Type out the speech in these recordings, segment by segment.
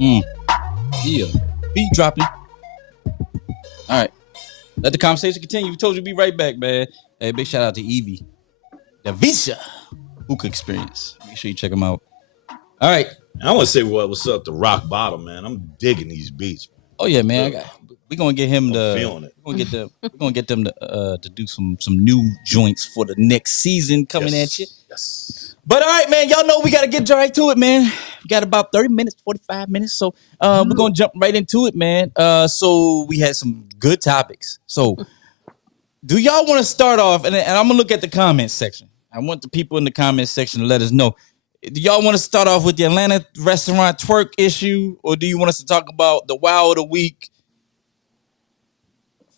Yeah. Beat dropping. All right. Let the conversation continue. We told you to be right back, man. Hey, big shout out to Evie. The Visa Hookah Experience. Make sure you check them out. All right. I want to say what's up to Rock Bottom, man. I'm digging these beats. Oh yeah, man. We're gonna get him feeling it. We're gonna get them to do some new joints for the next season coming at you. Yes. But all right, man. Y'all know we gotta get right to it, man. We got about 30 minutes, 45 minutes. So we're gonna jump right into it, man. So we had some good topics. So do y'all want to start off? And I'm gonna look at the comments section. I want the people in the comments section to let us know. Do y'all want to start off with the Atlanta restaurant twerk issue, or do you want us to talk about the wow of the week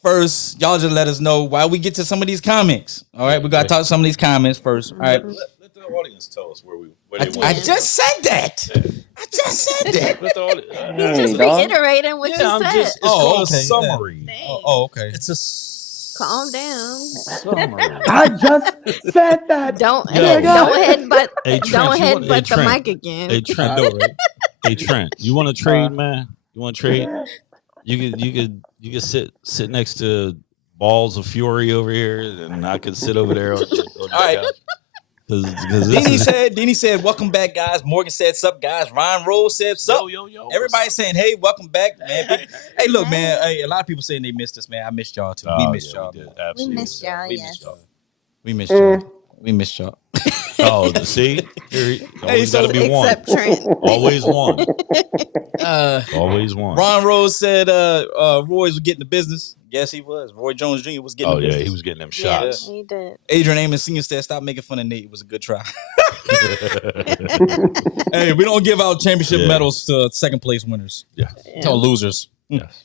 first? Y'all just let us know while we get to some of these comments. All right, we gotta talk some of these comments first. All right, let the audience tell us where they want. I just said that. I just said that. Let the audience. He's just reiterating what you said. It's called a summary. Oh, okay. It's a calm down. Summary. I just said that. Don't headbutt the mic again. Hey Trent, hey Trent, you want to trade, man? You want to trade? You could sit next to balls of fury over here, and I could sit over there. All right. Deanie said, welcome back, guys. Morgan said, sup, guys. Ryan Rose said, sup. Yo. Everybody's saying, hey, welcome back, man. Hey, look, man. Hey, a lot of people saying they missed us, man. I missed y'all, too. We missed y'all. We missed y'all, yes. We missed y'all. We missed y'all. Oh, see? Always got to be one. Except Trent. Always one. Always one. Ron Rose said Roy was getting the business. Yes, he was. Roy Jones Jr. was getting the business. Oh, yeah, he was getting them shots. Yeah, he did. Adrian Amos Sr. said, stop making fun of Nate. It was a good try. Hey, we don't give out championship medals to second place winners. Yeah. Tell losers. Yes.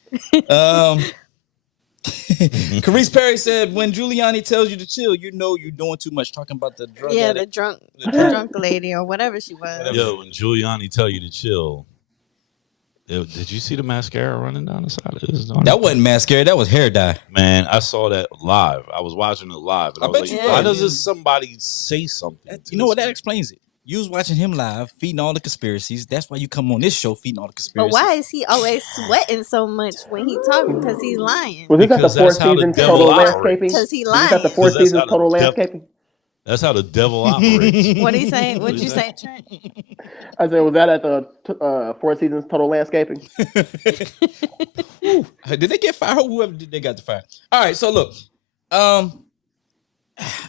Carice Perry said, when Giuliani tells you to chill, you know you're doing too much. Talking about the drug addict. the drunk lady or whatever she was. Yo, when Giuliani tell you to chill, did you see the mascara running down the side of his? That wasn't mascara. That was hair dye. Man, I saw that live. I was watching it live. And I was like, why doesn't somebody say something? You know what? That explains it. You was watching him live, feeding all the conspiracies. That's why you come on this show, feeding all the conspiracies. But why is he always sweating so much when he talking? Because he's lying. Was this at the Four Seasons Total Landscaping? Because he lying. Was this at the Four Seasons Total Landscaping? That's how the devil operates. What are you saying? What'd you say, Trent? I said, was that at the Four Seasons Total Landscaping? Did they get fired? Whoever did, they got the fire. All right, so look, I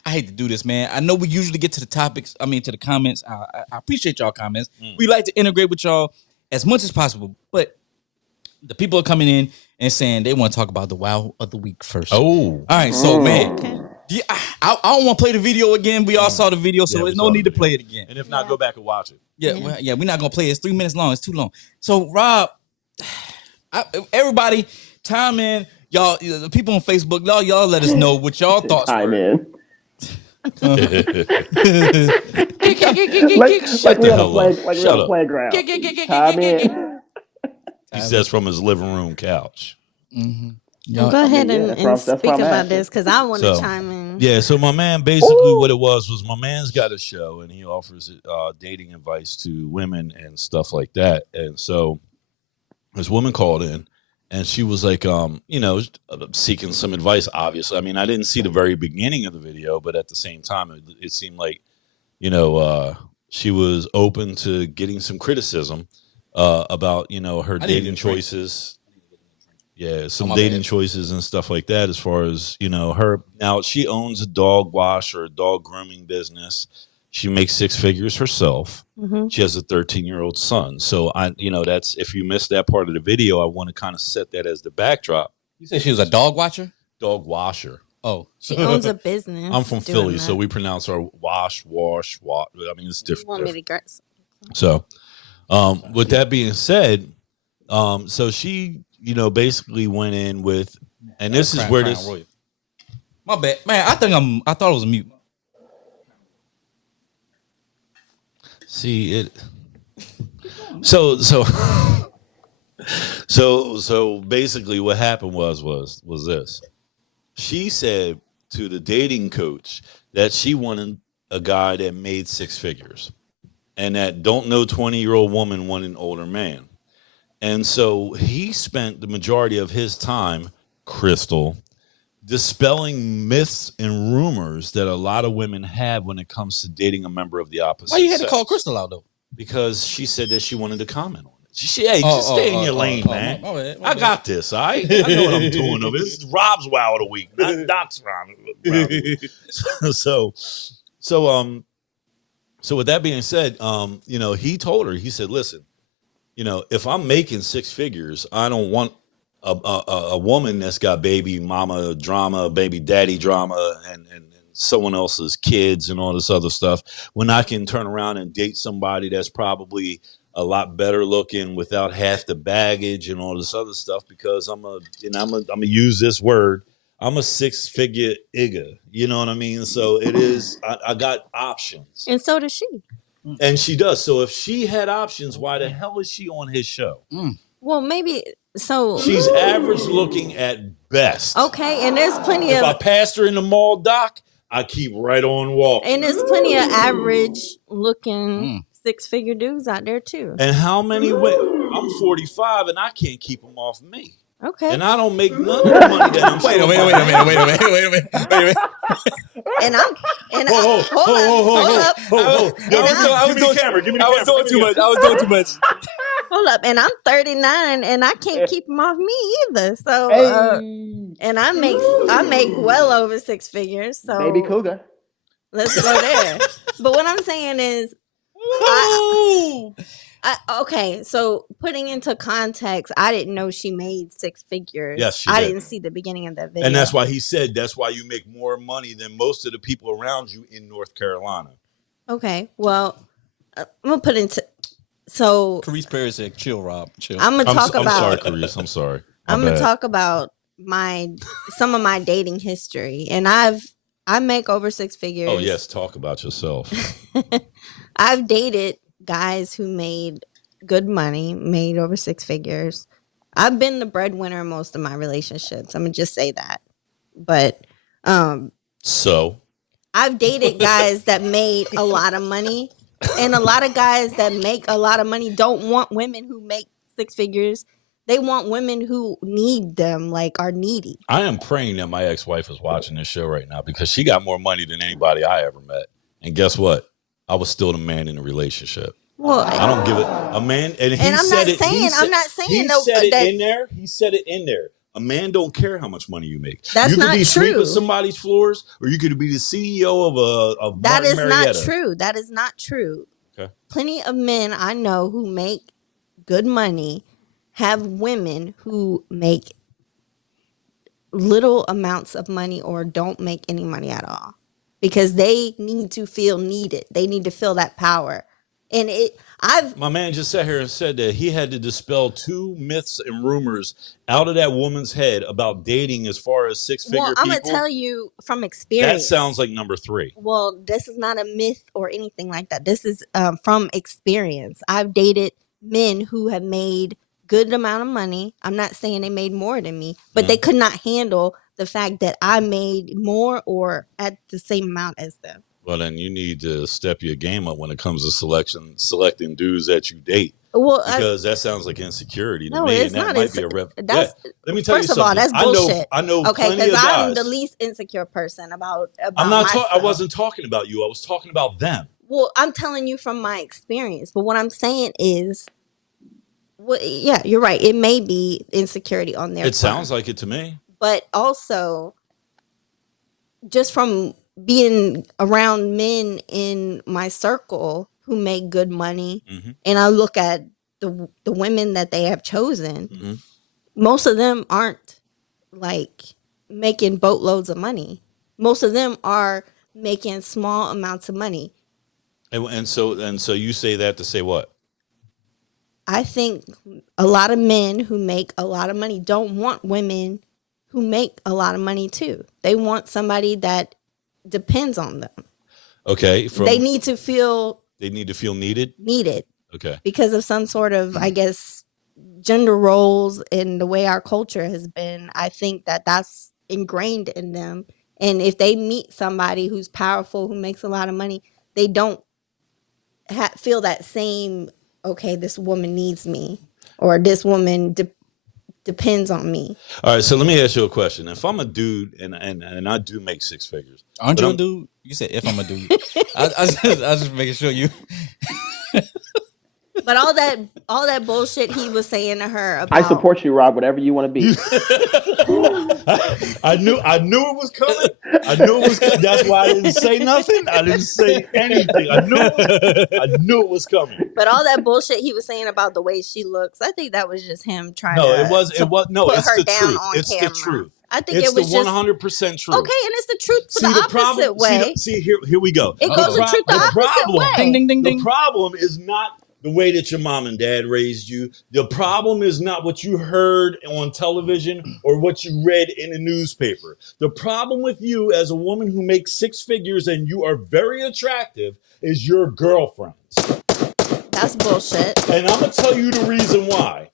hate to do this, man. I know we usually get to the topics. I mean, to the comments. I appreciate y'all comments. We like to integrate with y'all as much as possible, but the people are coming in and saying they want to talk about the wow of the week first. Oh, all right. So, man, I don't want to play the video again. We all saw the video, so there's no need to play it again. And if not, go back and watch it. Yeah, we're not gonna play it. It's 3 minutes long. It's too long. So, Rob, everybody, time in. Y'all, the people on Facebook, y'all let us know what y'all thoughts were. In. Like we on a playground. Time in. He says from his living room couch. Mm-hmm. Go ahead and speak about this because I want to chime in. Yeah, so my man, basically what it was my man's got a show and he offers dating advice to women and stuff like that. And so this woman called in and she was like, seeking some advice, obviously. I mean, I didn't see the very beginning of the video, but at the same time, it seemed like, she was open to getting some criticism about, her dating choices. Yeah, some dating choices and stuff like that as far as, her. Now, she owns a dog wash or a dog grooming business. She makes six figures herself. Mm-hmm. She has a 13-year-old son. So, that's if you missed that part of the video, I want to kind of set that as the backdrop. You said she was a dog watcher? Dog washer. Oh. She owns a business. I'm from Philly, so we pronounce our wash. I mean, it's different. You want me to guess? So, with that being said, so she, basically went in with, and this is where this. My bad, man. I thought it was a mute. See it. So basically, what happened was this. She said to the dating coach that she wanted a guy that made six figures, and that don't know 20-year-old woman want an older man. And so he spent the majority of his time, Crystal, dispelling myths and rumors that a lot of women have when it comes to dating a member of the opposite Why you had sex. to call Crystal out though? Because she said that she wanted to comment on it. Just stay in your lane, man. My bad. I got this, all right? I know what I'm doing of it. This is Rob's Wow of the Week, not Doc's Wow of the Week. So with that being said, he told her, he said, listen, if I'm making six figures, I don't want a woman that's got baby mama drama, baby daddy drama, and someone else's kids and all this other stuff, when I can turn around and date somebody that's probably a lot better looking without half the baggage and all this other stuff, because I'm gonna use this word. I'm a 6-figure igga. You know what I mean? So it is, I got options. And so does she. And she does. So if she had options, why the hell is she on his show? Well, maybe so. She's average looking at best. Okay, and there's plenty if of. I passed her in the mall, Doc, I keep right on walking. And there's plenty of average looking 6-figure dudes out there too. And how many women? I'm 45 and I can't keep them off me. Okay. And I don't make none of the money that I'm Wait a minute. And hold up. Give me the camera. I was doing too much. Hold up, and I'm 39, and I can't keep them off me either. So, and I make well over 6 figures. So, baby cougar. Let's go there. But what I'm saying is, okay. So putting into context, I didn't know she made 6 figures. Yes, she I did. didn't see the beginning of that video, and that's why he said that's why you make more money than most of the people around you in North Carolina. Okay, well, I'm gonna put into. So Carice Perry said, "Chill, Rob. Chill." I'm gonna talk about. I'm sorry, Carice. I'm sorry. I'm gonna talk about some of my dating history, and I make over 6 figures. Oh yes, talk about yourself. I've dated guys who made good money, made over 6 figures. I've been the breadwinner in most of my relationships. I'm gonna just say that, but so I've dated guys that made a lot of money. And a lot of guys that make a lot of money don't want women who make 6 figures. They want women who need them, like are needy. I am praying that my ex-wife is watching this show right now, because she got more money than anybody I ever met. And guess what? I was still the man in the relationship. Well, I don't give it a man. And he I'm said not it. saying. I'm not saying. He no, said it that, in there. He said it in there. A man don't care how much money you make. That's you could not be true. sweeping somebody's floors, or you could be the CEO of that Martin is Marietta. not true. That is not true. Okay. Plenty of men I know who make good money have women who make little amounts of money or don't make any money at all, because they need to feel needed. They need to feel that power. And my man just sat here and said that he had to dispel 2 myths and rumors out of that woman's head about dating as far as 6-figure people. I'm going to tell you from experience. That sounds like number 3. Well, this is not a myth or anything like that. This is from experience. I've dated men who have made good amount of money. I'm not saying they made more than me, but they could not handle the fact that I made more or at the same amount as them. Well, then you need to step your game up when it comes to selecting dudes that you date. Well, because that sounds like insecurity to me, it's and that not might be a red. Let me tell you something. First of all, that's bullshit. I know okay, plenty of guys. I'm the least insecure person about I'm not. myself. I wasn't talking about you. I was talking about them. Well, I'm telling you from my experience. But what I'm saying is, well, yeah, you're right. It may be insecurity on their part. It sounds like it to me. But also, just from being around men in my circle who make good money, and I look at the women that they have chosen, most of them aren't like making boatloads of money. Most of them are making small amounts of money. And so you say that to say what? I think a lot of men who make a lot of money don't want women who make a lot of money too. They want somebody that depends on them. Okay. They need to feel needed. Needed. Okay. Because of some sort of, I guess, gender roles and the way our culture has been. I think that that's ingrained in them. And if they meet somebody who's powerful, who makes a lot of money, they don't feel that same, okay, this woman needs me. or this woman depends on me. All right, so let me ask you a question. If I'm a dude and I do make six figures, Aren't you a dude? You said if I'm a dude. I was just making sure you. But all that bullshit he was saying to her about, I support you, Rob. Whatever you want to be. I knew it was coming. I knew it was coming. That's why I didn't say nothing. I didn't say anything. I knew it was coming. But all that bullshit he was saying about the way she looks, I think that was just him trying to no, put it's her the down truth. on It's camera. the truth. I think it's it was the 100% truth. okay, and it's the truth the opposite way. Here we go. It goes the truth the opposite way. Ding, ding, ding, The ding. problem is not the way that your mom and dad raised you. The problem is not what you heard on television or what you read in the newspaper. The problem with you as a woman who makes six figures and you are very attractive is your girlfriends. That's bullshit. And I'm going to tell you the reason why.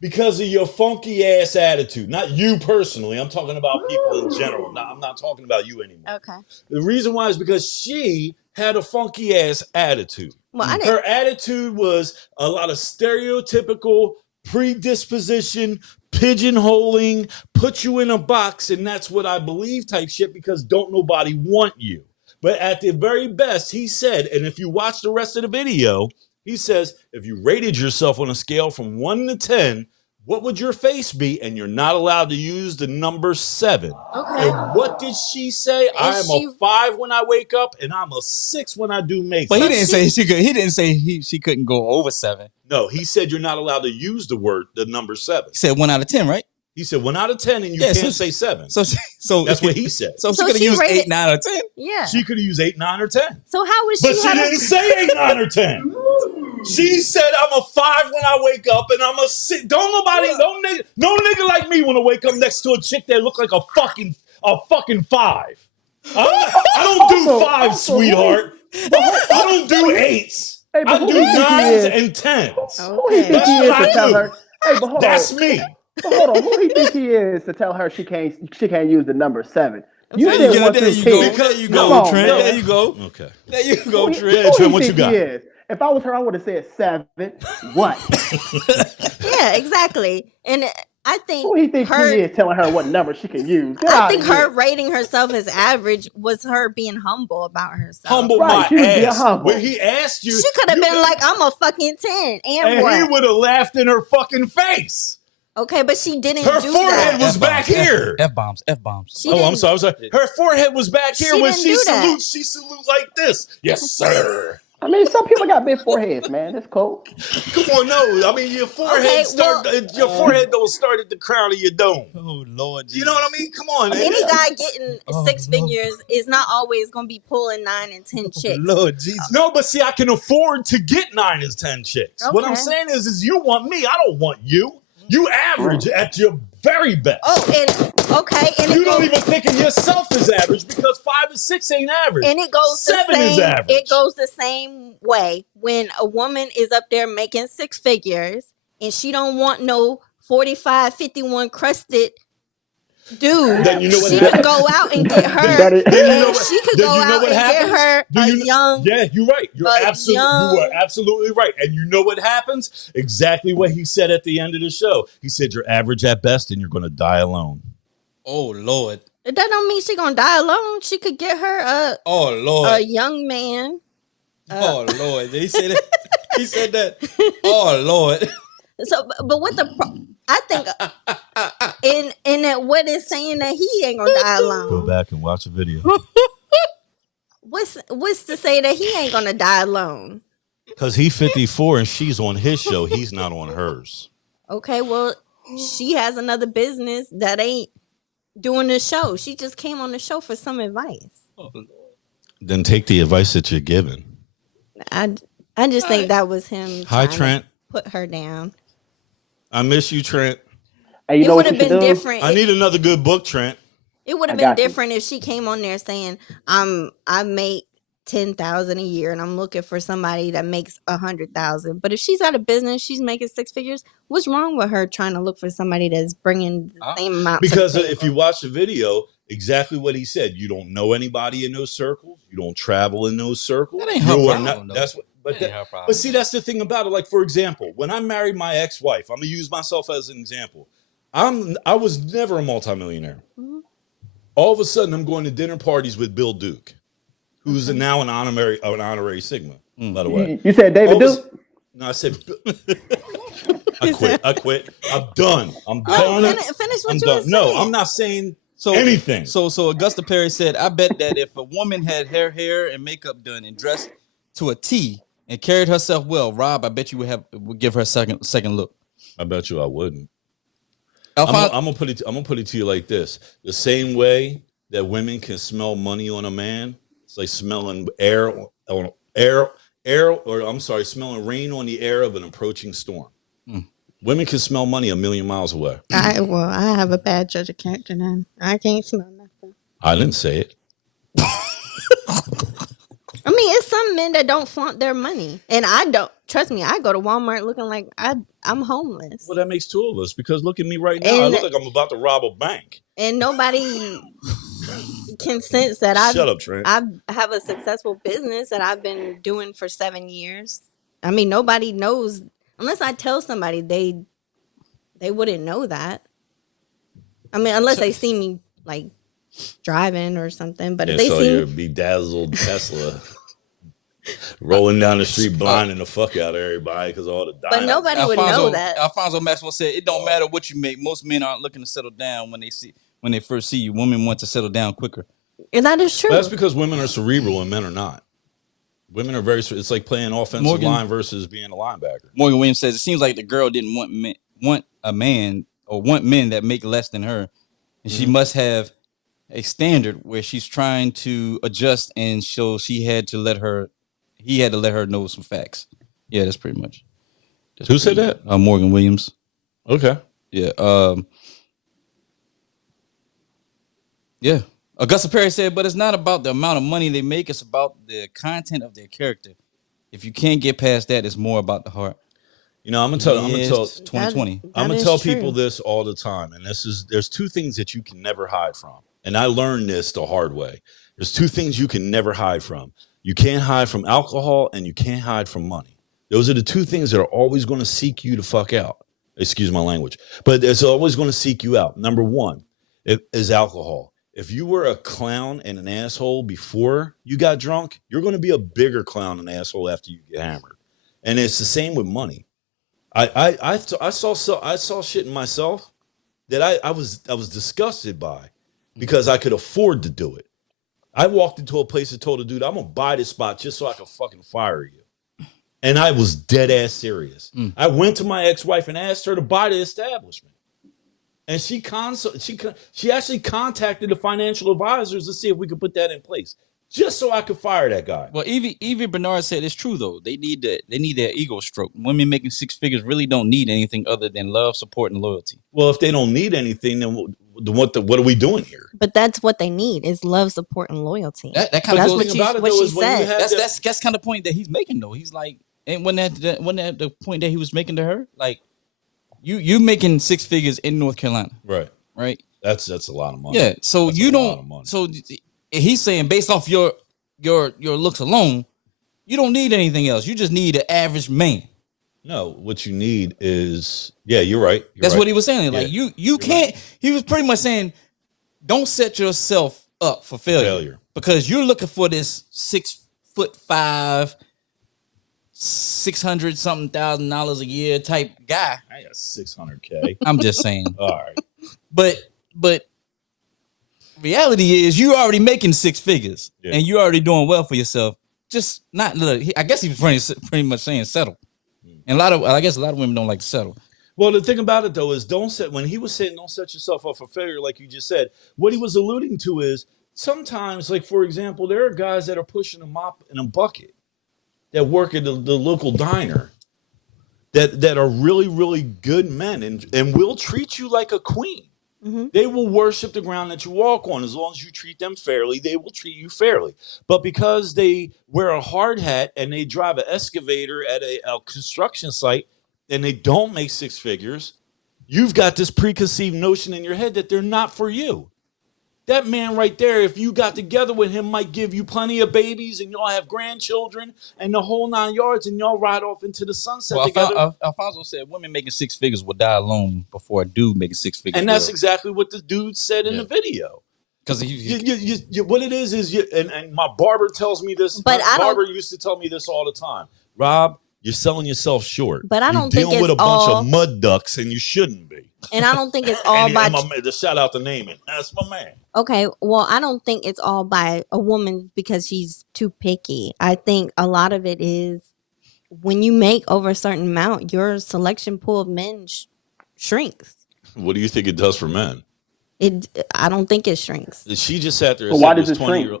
Because of your funky ass attitude. Not you personally. I'm talking about people in general. I'm not talking about you anymore. Okay. The reason why is because she had a funky ass attitude. Well, her attitude was a lot of stereotypical predisposition, pigeonholing, put you in a box, and that's what I believe type shit because don't nobody want you. But at the very best, he said, and if you watch the rest of the video, he says, if you rated yourself on a scale from 1 to 10, what would your face be? And you're not allowed to use the number 7. Okay. And what did she say? I am a 5 when I wake up, and I'm a 6 when I do make. But he didn't say she could. He didn't say she couldn't go over 7. No, he said you're not allowed to use the number 7. He said 1 out of 10, right? He said 1 out of 10, and you can't say 7. So that's what he said. So she could have used 8, 9, or 10. Yeah. She could have used 8, 9, or 10. So how was she? But she didn't say 8, 9, or 10. She said I'm a 5 when I wake up, and I'm a 6. No nigga like me want to wake up next to a chick that look like a fucking 5. I don't do 5, sweetheart. I don't do 8s. Hey, I do 9s and 10s. Who he think he is to tell her? Hey, but hold That's on. me. But hold on. Who he think he is to tell her she can't use the number 7? You said 1 there through you go. 10. There you Come go, on, Trent. man. There you go. Okay. There you go, Trent. Yeah, Trent, what you got? If I was her, I would have said 7. What? Yeah, exactly. And I think Who he think he is telling her what number she can use? I think her rating herself as average was her being humble about herself. Humble Right, my she was being ass. humble. When he asked you, She could have been like, I'm a fucking 10. And what? he would have laughed in her fucking face. Okay, but she didn't Her do forehead that. was back here. F-bombs. I'm sorry. Her forehead was back here. She When didn't she do that. salutes, she salute like this. Yes, sir. I mean, some people got big foreheads, man. That's cool. Come on, no. I mean, your forehead your forehead don't start at the crown of your dome. Oh Lord, you know what I mean? Come on. Any guy getting 6 figures is not always going to be pulling 9 and 10 chicks. Lord Jesus. No, but see, I can afford to get 9 and 10 chicks. What I'm Okay. saying is you want me. I don't want you. You average at your very best. And you don't even think of yourself as average because 5 and 6 ain't average. And it goes 7 is average. It goes the same way when a woman is up there making 6 figures and she don't want no 45, 51 crusted dude. Then you know what she happens. could go out and get her. She could go out and get her young. Yeah, you're right. You are absolutely right. And you know what happens? Exactly what he said at the end of the show. He said you're average at best and you're going to die alone. Oh Lord. That don't mean she gonna die alone. She could get her a young man. Oh Lord. Did he say that? He said that. Oh Lord. So, but what I think in that what is saying that he ain't gonna die alone. Go back and watch the video. What's to say that he ain't gonna die alone? Because he's 54 and she's on his show. He's not on hers. Okay, well, she has another business that ain't doing the show. She just came on the show for some advice. Then take the advice that you're given. I just think that was him. Hi, Trent. Put her down. I miss you, Trent. Hey, you it know would what have you should been do? different. I need another good book, Trent. It would have been different if she came on there saying, I make 10,000 a year and I'm looking for somebody that makes 100,000. But if she's out of business, she's making 6 figures. What's wrong with her trying to look for somebody that's bringing the same amount? Because if you watch the video, exactly what he said. You don't know anybody in those circles. You don't travel in those circles. That ain't her problem, though. But see, that's the thing about it. Like, for example, when I married my ex-wife, I'm gonna use myself as an example. I was never a multimillionaire. Mm-hmm. All of a sudden, I'm going to dinner parties with Bill Duke, who's now an honorary Sigma. By the way, You said David Duke? No, I said I quit. I'm done. I'm done. Finish what I'm you done. were No, saying. I'm not saying So anything. So Augusta Perry said, "I bet that if a woman had her hair and makeup done and dressed to a T and carried herself well, Rob, I bet you would give her a second look." I bet you I wouldn't. Alphonse, I'm gonna put it to you like this: the same way that women can smell money on a man, it's like smelling smelling rain on the air of an approaching storm. Women can smell money a million miles away. I have a bad judge of character then. I can't smell nothing. I didn't say it. I mean, it's some men that don't flaunt their money, and I don't. Trust me, I go to Walmart looking like I'm homeless. Well, that makes two of us because look at me right now. I And look like I'm about to rob a bank. and nobody can sense that Shut up, Trent. I have a successful business that I've been doing for 7 years. I mean, nobody knows unless I tell somebody they wouldn't know that. I mean, unless they see me like driving or something. But if they see your bedazzled Tesla rolling down the street, blinding the fuck out of everybody because all the diamonds. But nobody would know that. Alfonso Maxwell said, "It don't matter what you make. Most men aren't looking to settle down when they first see you. Women want to settle down quicker." And that is true. But that's because women are cerebral and men are not. Women are very. It's like playing offensive line versus being a linebacker. Morgan Williams says, "It seems like the girl didn't want men that make less than her, and she must have a standard where she's trying to adjust, and so he had to let her know some facts." Yeah, that's pretty much. Who said that? Morgan Williams. Okay. Yeah. Yeah. Augusta Perry said, "But it's not about the amount of money they make; it's about the content of their character. If you can't get past that, it's more about the heart." You know, I'm gonna tell 2020. I'm gonna tell people this all the time, and there's two things that you can never hide from, and I learned this the hard way. There's two things you can never hide from. You can't hide from alcohol, and you can't hide from money. Those are the two things that are always going to seek you to fuck out. Excuse my language, but it's always going to seek you out. Number one is alcohol. If you were a clown and an asshole before you got drunk, you're going to be a bigger clown and asshole after you get hammered. And it's the same with money. I saw shit in myself that I was disgusted by because I could afford to do it. I walked into a place and told a dude, "I'm gonna buy this spot just so I can fucking fire you," and I was dead ass serious. I went to my ex-wife and asked her to buy the establishment. And she actually contacted the financial advisors to see if we could put that in place, just so I could fire that guy. Well, Evie Bernard said it's true though. They need their ego stroke. Women making six figures really don't need anything other than love, support, and loyalty. Well, if they don't need anything, then what are we doing here? But that's what they need is love, support, and loyalty. That kind of goes what she said. That's kind of point that he's making though. He's like, and when that the point that he was making to her, like. You making six figures in North Carolina, right? That's a lot of money. Yeah, so that's you don't. So he's saying based off your looks alone, you don't need anything else. You just need an average man. No, what you need is you're right. That's what he was saying. Like you can't. Right. He was pretty much saying, don't set yourself up for failure because you're looking for this 6'5". $600 something thousand a year type guy. I got $600K. I'm just saying. All right, but reality is you already making six figures and you already doing well for yourself. Just not. I guess he was pretty much saying settle. And I guess a lot of women don't like to settle. Well, the thing about it though is when he was saying don't set yourself up for failure, like you just said, what he was alluding to is sometimes, like for example, there are guys that are pushing a mop and a bucket that work at the local diner that are really, really good men and will treat you like a queen. Mm-hmm. They will worship the ground that you walk on. As long as you treat them fairly, they will treat you fairly. But because they wear a hard hat and they drive an excavator at a construction site and they don't make six figures, you've got this preconceived notion in your head that they're not for you. That man right there, if you got together with him, might give you plenty of babies and y'all have grandchildren and the whole 9 yards and y'all ride off into the sunset together. Alfonso said women making six figures will die alone before a dude making six figures. And that's exactly what the dude said in the video. Because what it is and my barber tells me this. But my barber used to tell me this all the time. Rob, you're selling yourself short. But I don't think dealing it's with a bunch of mud ducks, and you shouldn't be. And I don't think it's all by the shout out to Naaman. That's my man. Okay, well, I don't think it's all by a woman because she's too picky. I think a lot of it is when you make over a certain amount, your selection pool of men shrinks. What do you think it does for men? I don't think it shrinks. She just sat there. And why does it shrink?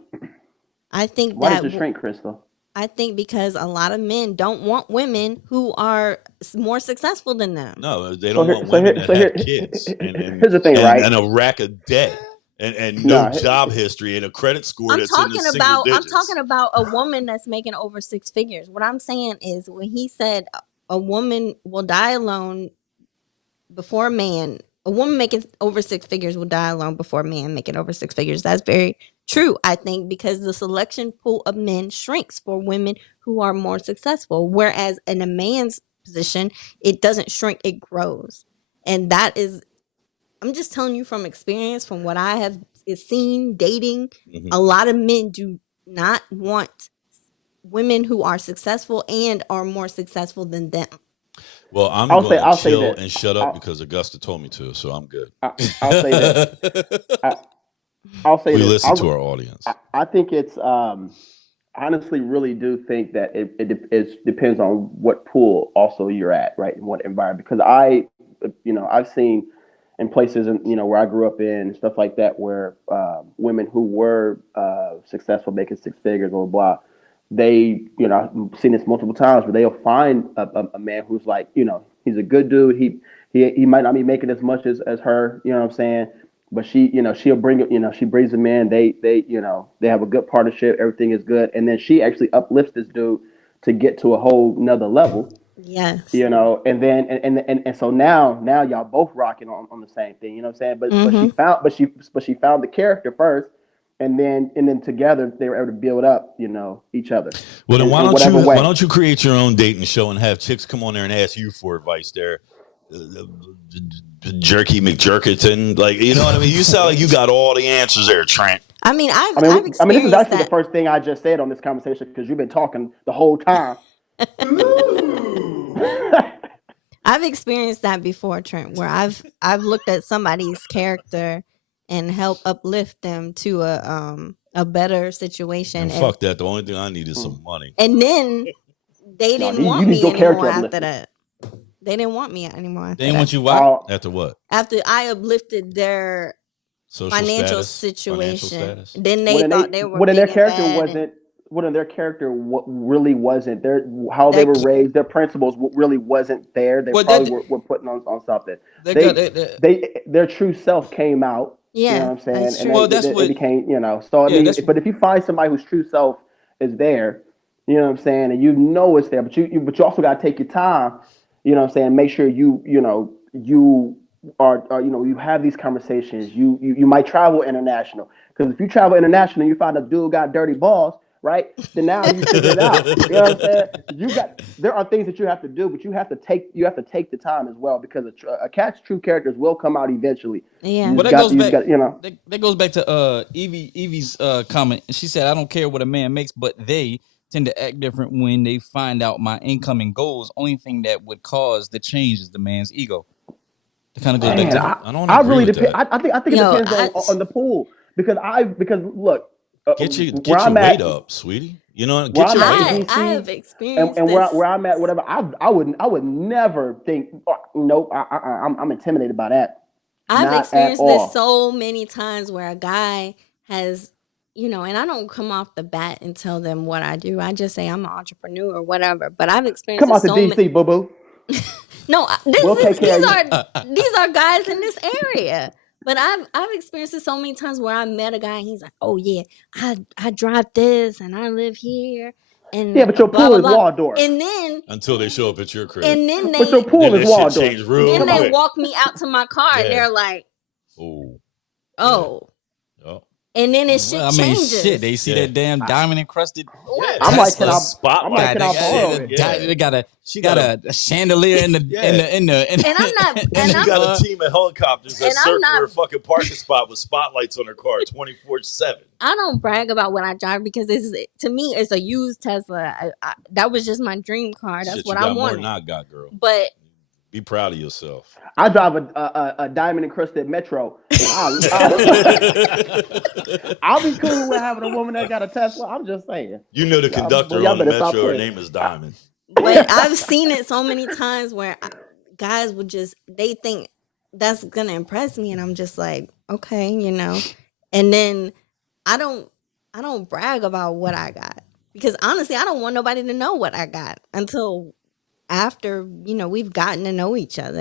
I think why does it shrink, Crystal? I think because a lot of men don't want women who are more successful than them. No, they don't want women that have kids. Here's the thing, right? And a rack of debt and no job history and a credit score that's in the single digits. I'm talking about a woman that's making over six figures. What I'm saying is when he said a woman will die alone before a man, a woman making over six figures will die alone before a man making over six figures. That's very true, I think, because the selection pool of men shrinks for women who are more successful, whereas in a man's position, it doesn't shrink, it grows. And that is, I'm just telling you from experience, from what I have seen dating, a lot of men do not want women who are successful and are more successful than them. Well, I'll chill and shut up because Augusta told me to, so I'm good. I'll say that. I'll say we listen to our audience. I think it's honestly really do think that it depends on what pool also you're at, right, in what environment. Because I've seen in places where I grew up in and stuff like that where women who were successful making six figures or blah, they I've seen this multiple times where they'll find a man who's like he's a good dude. He might not be making as much as her, you know what I'm saying. But she'll bring it, she brings them in. They have a good partnership. Everything is good. And then she actually uplifts this dude to get to a whole nother level. Yes. And then, and so now y'all both rocking on the same thing, you know what I'm saying? But she found the character first. And then together they were able to build up, each other. Well, then why don't you create your own dating show and have chicks come on there and ask you for advice there? Jerky McJerkerton, like, you know what I mean? You sound like you got all the answers there, Trent. I mean, I've experienced this is actually the first thing I just said on this conversation because you've been talking the whole time. I've experienced that before, Trent, where I've looked at somebody's character and help uplift them to a better situation. And fuck that. The only thing I need is some money. And then they didn't want me anymore after that. They didn't want me anymore after They didn't want you what? After what? After I uplifted their financial situation. Then they thought they were what in their character wasn't what in their character really wasn't their how they were raised, their principles really wasn't there. They probably were putting on something. Their true self came out. Yeah, you know what I'm saying? That's true. And they became, so I mean, but if you find somebody whose true self is there, you know what I'm saying, and it's there, but you also got to take your time, you know what I'm saying, make sure you are you have these conversations. You might travel international, because if you travel international and you find a dude got dirty balls, right? Then now you figure it out. You know what I'm saying? There are things that you have to do, but you have to take the time as well, because a cat's true characters will come out eventually. Yeah, but that goes back to Evie's comment. She said, "I don't care what a man makes, but they tend to act different when they find out my income and goals. Only thing that would cause the change is the man's ego." It kind of goes back to I don't agree with that. I think it depends on the pool, because look. Get your weight up, sweetie. Get your weight up. I have experienced and where I'm at, whatever. I would never think. Nope. I'm intimidated by that. I've experienced this so many times where a guy has, and I don't come off the bat and tell them what I do. I just say I'm an entrepreneur or whatever. But I've experienced. Come out to DC, boo boo. No, these are guys in this area. But I've experienced it so many times where I met a guy and he's like, "Oh yeah, I drive this and I live here." And yeah, but your pool is Waldorf. And then until they show up at your crib. And then but your pool is Waldorf. Then they walk me out to my car and they're like, "Oh." Oh. and then it shit changes. Shit, they see that damn diamond encrusted. I'm like, can I? Spotlight. I'm like, can I borrow it? They got a chandelier in the And I'm not. And She I'm, got a team of helicopters that and I'm circle not- her fucking parking spot with spotlights on her car 24/7. I don't brag about what I drive because to me it's a used Tesla. That was just my dream car. That's Shit, what you I got more wanted. than I got, girl. But Be proud of yourself. I drive a diamond encrusted Metro. I'll be cool with having a woman that got a Tesla. I'm just saying. You know the conductor y'all on the better stop Metro, her playing. name is Diamond. but I've seen it so many times where guys would they think that's gonna impress me, and I'm just like, okay, and then I don't brag about what I got because honestly I don't want nobody to know what I got until after we've gotten to know each other.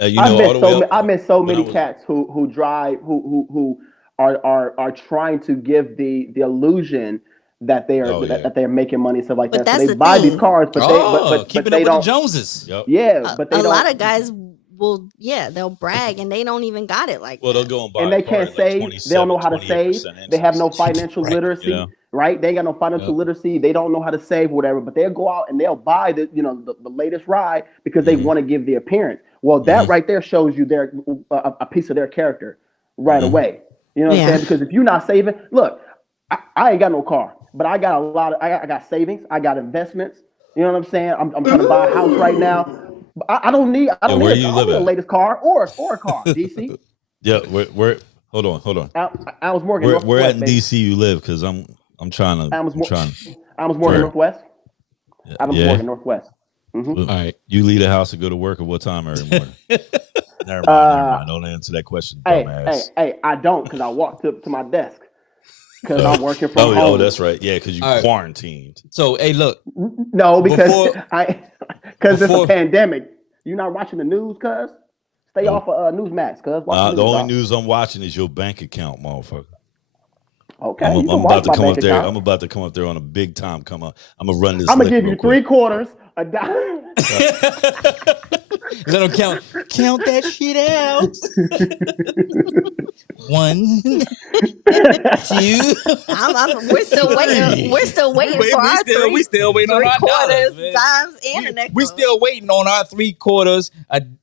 I met so many was- cats who drive who are trying to give the illusion that they are that they're making money and stuff like But that. So that's they the buy thing. these cars, but keeping they up with don't. the Joneses. Yep. Yeah, but they a don't. lot of guys will they'll brag and they don't even got it like Well, that. they'll go and buy And a they car can't at like save. They don't know how to 27, save. 28% They have no interest. financial Right. literacy, Yeah. right? They ain't got no financial literacy. They don't know how to save, whatever. But they'll go out and they'll buy the latest ride because they want to give the appearance. Well, that right there shows you their a piece of their character right away. You know what I'm saying? Because if you're not saving, look, I ain't got no car, but I got a lot of I got savings. I got investments. You know what I'm saying? I'm trying to buy a house right now. I don't need where you live the at? latest car or a car. DC. Yeah, where? Hold on. I was Morgan Where Northwest. at in DC you live? Because I'm trying to. I was Morgan Where? Northwest. I was Yeah. Morgan Northwest. All right. You leave the house and go to work at what time every morning? Never mind. Don't answer that question, dumbass. Hey, I don't because I walked up to my desk because I'm working from home. Oh, that's right. Yeah, because you All right. quarantined. So, hey, look. No, because Before- it's a pandemic. You're not watching the news, cuz. Stay off of Newsmax, cuz. The only news I'm watching is your bank account, motherfucker. Okay, I'm you can about watch to my come bank up there. account. I'm about to come up there on a big time come up. I'm gonna run this. I'm gonna give you real quick. $3/4, a dime. Let them count that shit out. 1, 2. We're still waiting. We're still waiting for our We still waiting on our dollars, $3/4, man. dimes, and a nickel. We still waiting on our 3/4,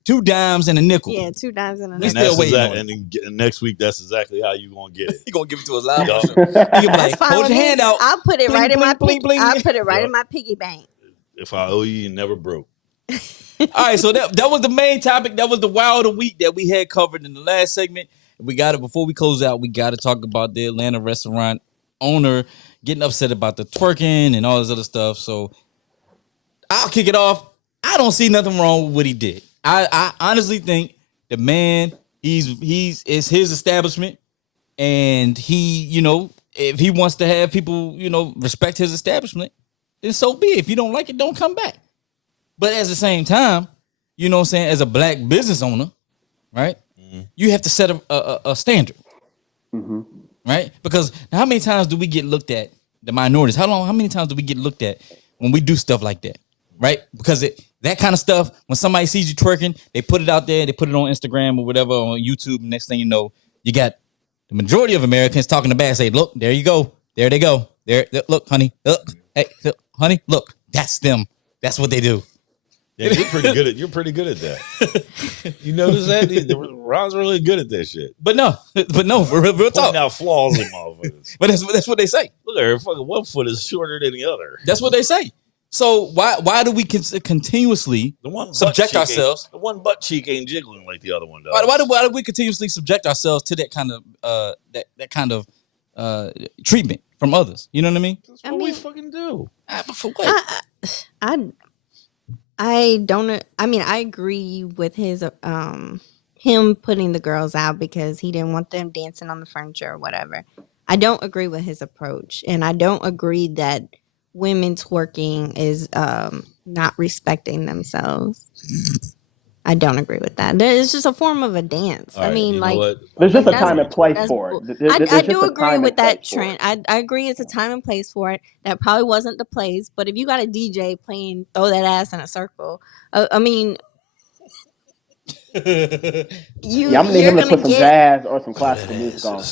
2 dimes and a nickel. Yeah, 2 dimes and a And nickel. still waiting on it. And then next week, that's exactly how you gonna get it. He gonna give it to us live. Yup. He gonna be That's like, fine hold with your me. hand out. I'll put it Bling, right in my bling, bling, bling. I'll put it right Yup. in my piggy bank. If I owe you, you never broke. All right, so that was the main topic. That was the wow of the week that we had covered in the last segment. We got it before we close out. We got to talk about the Atlanta restaurant owner getting upset about the twerking and all this other stuff. So I'll kick it off. I don't see nothing wrong with what he did. I honestly think the man it's his establishment, and he if he wants to have people respect his establishment, then so be it. If you don't like it, don't come back. But at the same time, you know what I'm saying, as a black business owner, right? You have to set a standard, right? Because how many times do we get looked at, the minorities? How many times do we get looked at when we do stuff like that, right? Because that kind of stuff, when somebody sees you twerking, they put it out there, they put it on Instagram or whatever, on YouTube. Next thing you know, you got the majority of Americans talking to back, say, look, there you go. There they go. There, look, honey. Look, hey, look, honey, look, that's them. That's what they do. Yeah, you're pretty good at that. You notice that? Ron's really good at that shit. But no, for real talk. Pointing out flaws in motherfuckers. But that's what they say. Look at her, fucking one foot is shorter than the other. That's what they say. So why do we continuously subject ourselves? The one butt cheek ain't jiggling like the other one does. Why do we continuously subject ourselves to that kind of treatment from others? You know what I mean? That's what we fucking do. But for what? I don't. I mean, I agree with his him putting the girls out because he didn't want them dancing on the furniture or whatever. I don't agree with his approach, and I don't agree that women twerking is not respecting themselves. I don't agree with that. It's just a form of a dance. All right, I mean, like, there's just a that's- time and place that's for bull- it. I do agree with that, Trent. I agree it's a time and place for it. That probably wasn't the place, but if you got a DJ playing "Throw That Ass in a Circle," I mean, I'm gonna need him to put some jazz or some classical music on.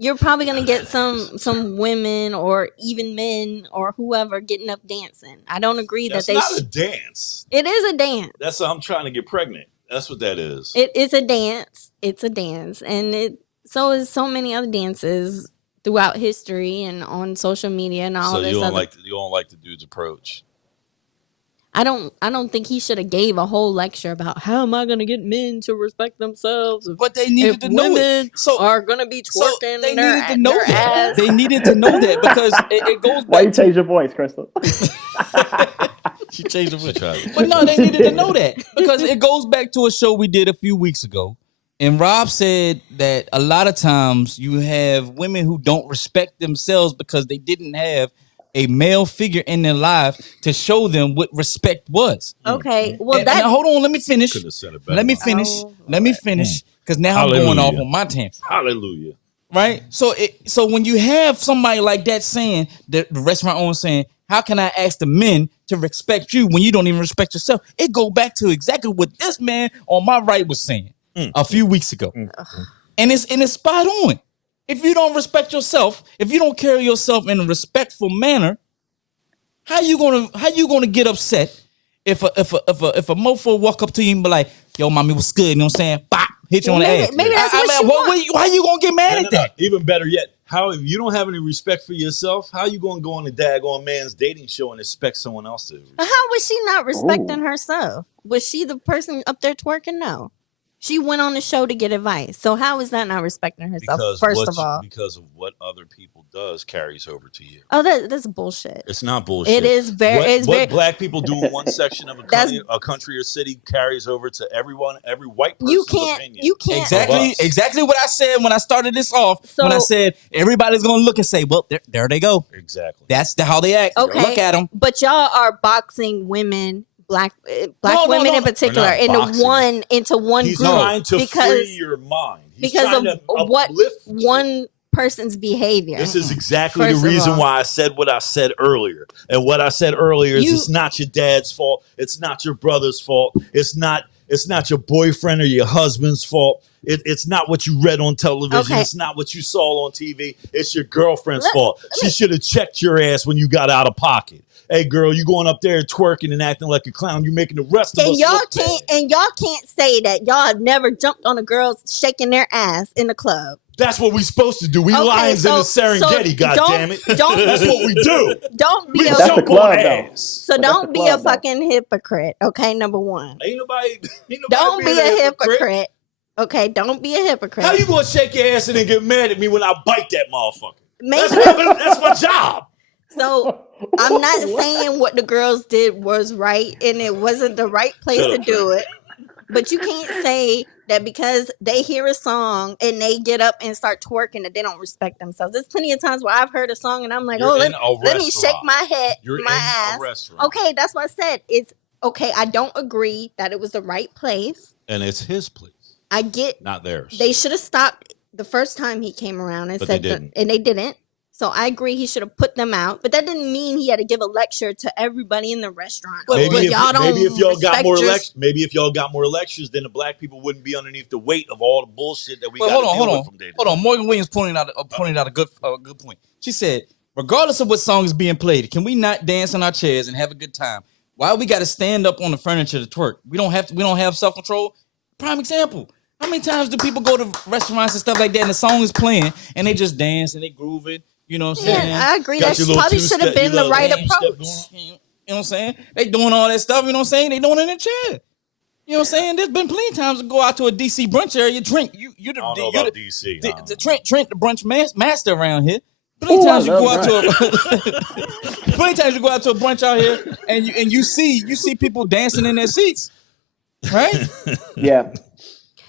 you're probably gonna get some women or even men or whoever getting up dancing. I don't agree That's that not a dance. It is a dance. That's I'm trying to get pregnant. That's what that is. It is a dance. It's a dance, and so is so many other dances throughout history and on social media and all So this. you don't like the dude's approach. I don't think he should have gave a whole lecture about how am I going to get men to respect themselves. But they needed to know it. So are going to be twerking. they their, needed to know their that. ass. They needed to know that because it goes back. Why you change your voice, Crystal? She changed her voice. But no, they needed to know that because it goes back to a show we did a few weeks ago. And Rob said that a lot of times you have women who don't respect themselves because they didn't have a male figure in their life to show them what respect was. Okay, well, now, hold on, let me finish. Could have said it better. Let me finish. Oh, Let me finish because now I'm going off on my tangent. Hallelujah. Right? So when you have somebody like that saying, the restaurant owner saying, how can I ask the men to respect you when you don't even respect yourself? It go back to exactly what this man on my right was saying a few weeks ago. And it's spot on. If you don't respect yourself, if you don't carry yourself in a respectful manner, how you gonna get upset if a mofo walk up to you and be like, "Yo, mommy, what's good?" You know what I'm saying? Bop, hit you on the ass. Maybe that's what why you gonna get mad at that? Even better yet, how if you don't have any respect for yourself, how you gonna go on a daggone man's dating show and expect someone else to? How was she not respecting herself? Was she the person up there twerking? No. She went on the show to get advice. So how is that not respecting herself? Because of what other people does carries over to you. Oh, that's bullshit. It's not bullshit. It is very. What black people do in one section of a country or city carries over to everyone, every white person's opinion. You can't. Exactly what I said when I started this off. When I said everybody's gonna look and say, "Well, there they go." Exactly. That's how they act. Okay, look at them. But y'all are boxing women. Black women in particular into one He's group trying to free your mind. Because of what one person's behavior. This is exactly the reason why I said what I said earlier. And what I said earlier is it's not your dad's fault. It's not your brother's fault. It's not your boyfriend or your husband's fault. It's not what you read on television. Okay. It's not what you saw on TV. It's your girlfriend's fault. She should have checked your ass when you got out of pocket. Hey, girl, you going up there twerking and acting like a clown. You making the rest of us look bad. And y'all can't say that y'all have never jumped on a girl shaking their ass in the club. That's what we supposed to do. We lions in the Serengeti, goddammit. That's what we do. Don't be That's the club, though. So don't be a fucking hypocrite, okay? Number one. Ain't nobody don't be a hypocrite. Okay, don't be a hypocrite. How you gonna shake your ass and then get mad at me when I bite that motherfucker? Maybe that's my job. So I'm not saying what the girls did was right and it wasn't the right place to do it. But you can't say that because they hear a song and they get up and start twerking that they don't respect themselves. There's plenty of times where I've heard a song and I'm like, let me shake my head, my ass. Okay, that's what I said. It's okay. I don't agree that it was the right place. And it's his place. I get not theirs. They should have stopped the first time he came around and said that, and they didn't. So I agree he should have put them out, but that didn't mean he had to give a lecture to everybody in the restaurant. Maybe if y'all got more lectures, then the black people wouldn't be underneath the weight of all the bullshit that we got to deal with from day to day. Hold on, Morgan Williams pointed out a good point. She said, regardless of what song is being played, can we not dance in our chairs and have a good time? Why we got to stand up on the furniture to twerk? We don't have self-control. Prime example. How many times do people go to restaurants and stuff like that and the song is playing and they just dance and they groove it? You know what I'm saying? Yeah, I agree. That probably should have been the right approach. You know what I'm saying? They doing all that stuff, you know what I'm saying? They doing it in the chair. You know what I'm saying? There's been plenty of times to go out to a DC brunch area, drink. I don't know about DC. Trent, the brunch master around here. Plenty times you go out to a brunch out here and you see people dancing in their seats. Right? Yeah.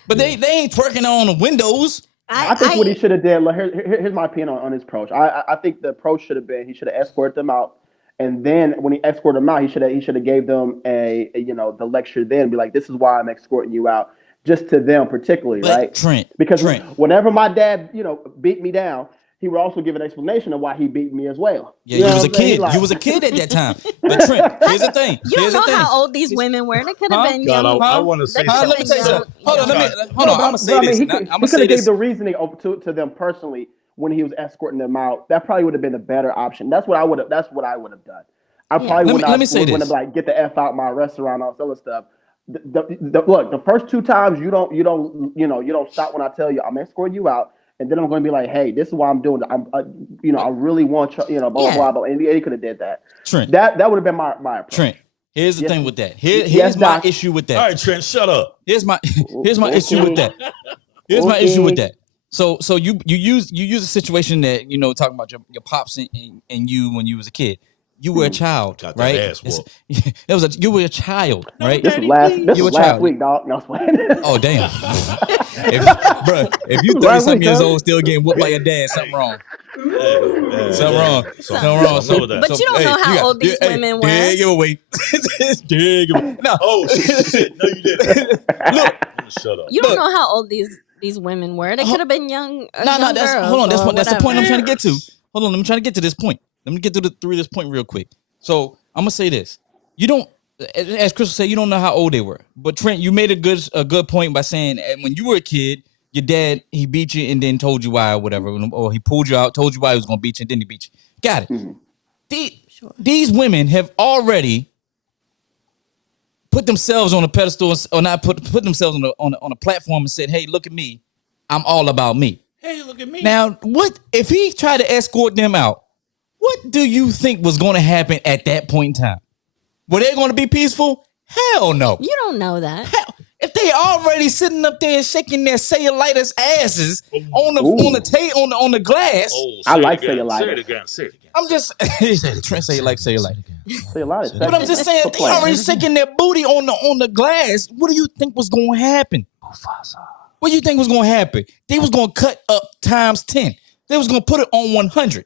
But they ain't twerking on the windows. I think what he should have did. Here's my opinion on his approach. I think the approach should have been he should have escorted them out, and then when he escorted them out, he should have gave them the lecture. Then be like, this is why I'm escorting you out, just to them particularly, right? Trent, because whenever my dad beat me down, he would also give an explanation of why he beat me as well. Yeah, you was a kid. You was a kid at that time. But Trent, here's the thing. You don't know how old these women were. They could have been young. I want to say something. Hold on. I'm gonna say this. He could have gave the reasoning to them personally when he was escorting them out. That probably would have been a better option. That's what I would have. That's what I would have done. I probably Let me say would this. have like get the F out my restaurant, all this other stuff. Look, the first 2 times you don't stop when I tell you I'm escorting you out, and then I'm going to be like, hey, this is why I'm doing it. I really want you, blah blah blah. And he could have did that. Trent. That would have been my approach. Trent. Here's the thing with that. Here's yes, my Doc. issue with that. All right, Trent, shut up. Here's my issue with that. Here's my issue with that. So you use a situation that talking about your pops and you when you was a kid. You were a child, Got right? that ass whooped. You were a child, right? This was last week, dog. No, oh damn! if you 30-something years old still getting whooped by your dad, something wrong. Something wrong. But you don't know how old these women were. Dig him away. No. Oh shit! No, you didn't. Look, shut up. You don't know how old these women were. They could have been young. No. Hold on. That's the point I'm trying to get to. Hold on. I'm trying to get to this point. Let me get through this point real quick. So I'm gonna say this: you don't, as Crystal said, you don't know how old they were. But Trent, you made a good point by saying when you were a kid, your dad he beat you and then told you why or whatever, or he pulled you out, told you why he was gonna beat you, and then he beat you. Got it. Mm-hmm. These women have already put themselves on a pedestal, or not put themselves on a platform and said, "Hey, look at me, I'm all about me." Hey, look at me. Now, what if he tried to escort them out? What do you think was going to happen at that point in time? Were they going to be peaceful? Hell no. You don't know that. Hell, if they already sitting up there shaking their cellulitis asses on the glass. Oh, I like cellulitis. Say it again. I'm just Trent say you like cellulitis. Cellulitis. But I'm just saying they already shaking their booty on the glass. What do you think was going to happen? What do you think was going to happen? They was going to cut up times 10. They was going to put it on 100.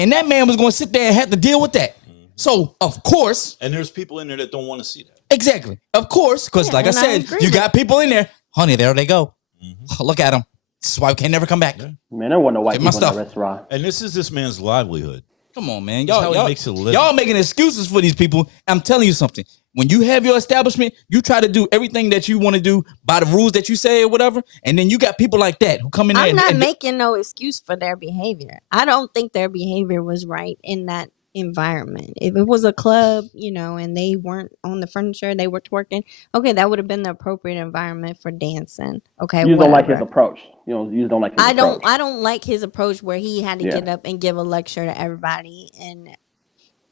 And that man was going to sit there and have to deal with that. So, of course. And there's people in there that don't want to see that. Exactly. Of course. Because like I said, you got people in there. Honey, there they go. Mm-hmm. Look at them. This is why we can never come back. Yeah. Man, there wasn't no white people in the restaurant. And this is this man's livelihood. Come on, man. Y'all making excuses for these people. I'm telling you something. When you have your establishment, you try to do everything that you want to do by the rules that you say or whatever. And then you got people like that who come in there. I'm not making no excuse for their behavior. I don't think their behavior was right in that environment. If it was a club, and they weren't on the furniture, they were twerking. Okay, that would have been the appropriate environment for dancing. Okay, you don't like his approach. You don't like his approach. I don't like his approach where he had to get up and give a lecture to everybody, and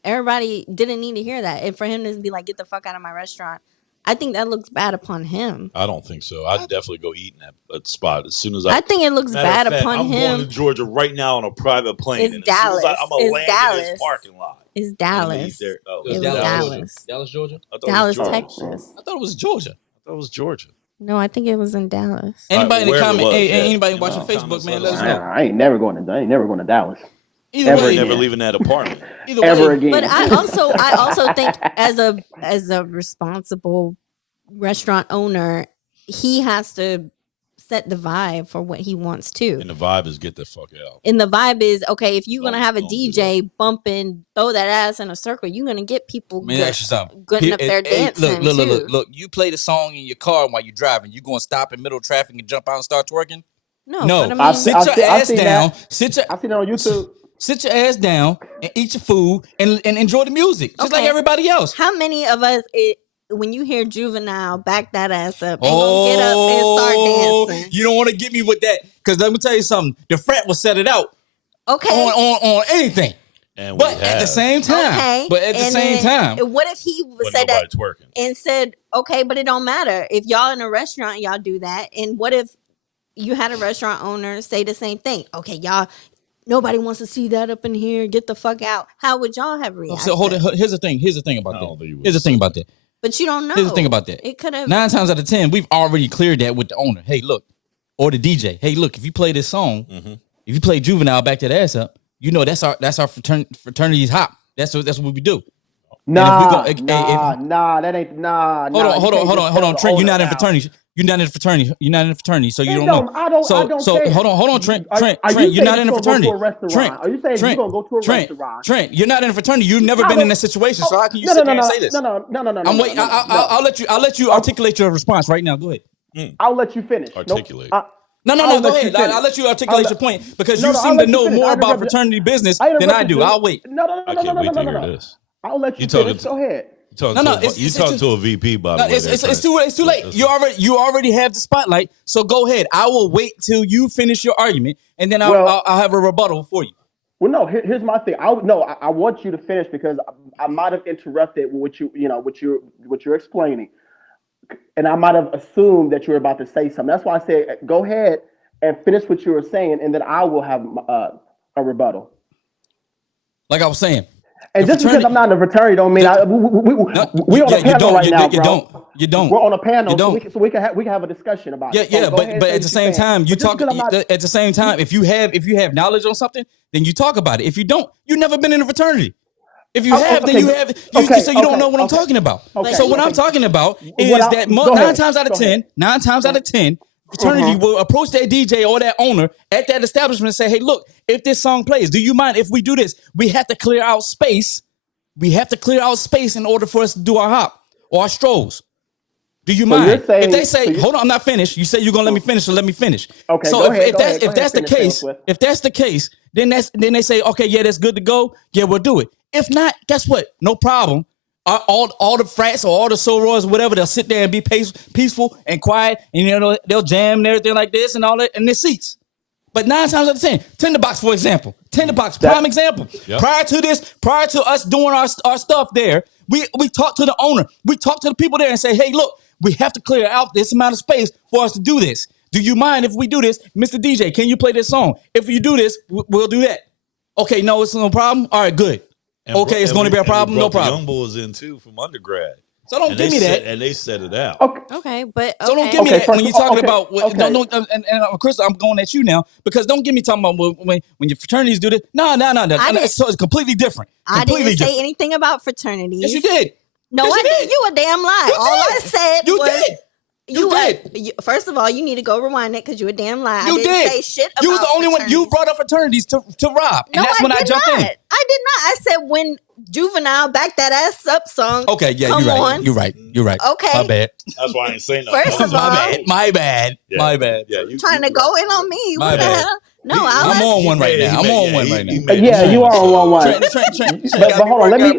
everybody didn't need to hear that. And for him to be like, "Get the fuck out of my restaurant," I think that looks bad upon him. I don't think so. I'd definitely go eat in that spot as soon as I think it looks bad upon him. I'm going to Georgia right now on a private plane. It's Dallas. I'm going to land in this parking lot. It's Dallas. It was Dallas. Dallas, Georgia? Dallas, Texas. I thought it was Georgia. I thought it was Georgia. No, I think it was in Dallas. Anybody in the comment? Anybody watching Facebook, man, let us know. I ain't never going to Dallas. Never leaving that apartment. Ever again. But I also think as a responsible restaurant owner, he has to set the vibe for what he wants to. And the vibe is get the fuck out. And the vibe is, okay, if you're going to have a DJ bumping, throw that ass in a circle, you're going to get people good up there dancing. Look. You play the song in your car while you're driving. You going to stop in middle of traffic and jump out and start twerking? No. But I mean, sit your ass down. I've seen it on YouTube. Sit your ass down and eat your food and enjoy the music, just like everybody else. How many of us, when you hear Juvenile, back that ass up, they gonna get up and start dancing? You don't want to get me with that, because let me tell you something. The frat will set it out. Okay. On anything. But at the same time, what if he said that and said, okay, but it don't matter if y'all in a restaurant, y'all do that, and what if you had a restaurant owner say the same thing? Okay, y'all. Nobody wants to see that up in here. Get the fuck out. How would y'all have reacted? So hold on. Here's the thing about that. But you don't know. Here's the thing about that. It could have 9 times out of 10, we've already cleared that with the owner. Hey, look, or the DJ. Hey, look, if you play this song, if you play Juvenile, back that ass up, that's our fraternity's hop. That's what we do. Nah, that ain't nah. Hold on, Trent. You're not in fraternity. You're not in fraternity, so you don't know. I don't care. Hold on, Trent. You're not in a fraternity. Are you saying you're gonna go to a restaurant? Trent, you're not in a fraternity. You've never been in that situation, so how can you sit there and say this? No. I'm waiting. I'll let you articulate your response right now. Go ahead. I'll let you finish. Articulate. No. Go let you ahead. finish. I'll let you articulate your point because you I'll seem to let you know finish. more about fraternity business I than I interrupted do. you. I'll wait. No. I can't wait to hear this. I'll let you You finish. talking Go ahead. You talking to a VP, by the way. It's too late. You already have the spotlight. So go ahead. I will wait till you finish your argument, and then I'll have a rebuttal for you. Well, no. Here's my thing. I want you to finish because I might have interrupted what you're explaining, and I might have assumed that you were about to say something. That's why I said go ahead and finish what you were saying, and then I will have a rebuttal. Like I was saying. And just because I'm not in a fraternity don't mean we on a panel right now, bro. You don't. We're on a panel, You don't. so we can have a discussion about it. So But at the same time, you talk. At the same time, if you have knowledge on something, then you talk about it. If you don't, you've never been in a fraternity. If you have, then you have. You don't know what I'm talking about. So what I'm talking about is that 9 times out of 10, fraternity will approach that DJ or that owner at that establishment and say, "Hey, look, if this song plays, do you mind if we do this? We have to clear out space. We have to clear out space in order for us to do our hop or our strolls. Do you mind?" If they say, "Hold on, I'm not finished," you say you're gonna let me finish, so let me finish. Okay. So if that's the case, then they say, "Okay, yeah, that's good to go. Yeah, we'll do it." If not, guess what? No problem. All the frats or all the sorors, whatever, they'll sit there and be peaceful and quiet, and they'll jam and everything like this and all that in their seats. But 9 times out of 10, Tinderbox, for example, prime example. Yep. Prior to us doing our stuff there, we talked to the owner, we talked to the people there and say, "Hey, look, we have to clear out this amount of space for us to do this. Do you mind if we do this, Mr. DJ? Can you play this song? If you do this, we'll do that." Okay, no, it's no problem. All right, good. It's going to be a problem. No problem. Young boys in too from undergrad. So don't give me that. And they set it out. Okay, but so don't give me that when you're talking about. Don't, and Chris, I'm going at you now because don't give me talking about when your fraternities do this. No. So it's completely different. I didn't say anything about fraternities. Yes, you did. No, I did. You a damn lie. All I said was. You did. First of all, you need to go rewind it because you a damn lie. You I didn't say shit about You was the only one. You brought up fraternities to Rob, and that's when I jumped in. I did not. I said when Juvenile back that ass up song. Okay, yeah, you're right. You're right. Okay, my bad. That's why I ain't saying nothing. First of all, my bad. Yeah. My bad. Yeah, trying to go in on me. What the hell? No, I'm on one right now. I'm on one right now. Yeah, you are on one. Trent. But hold on, let me.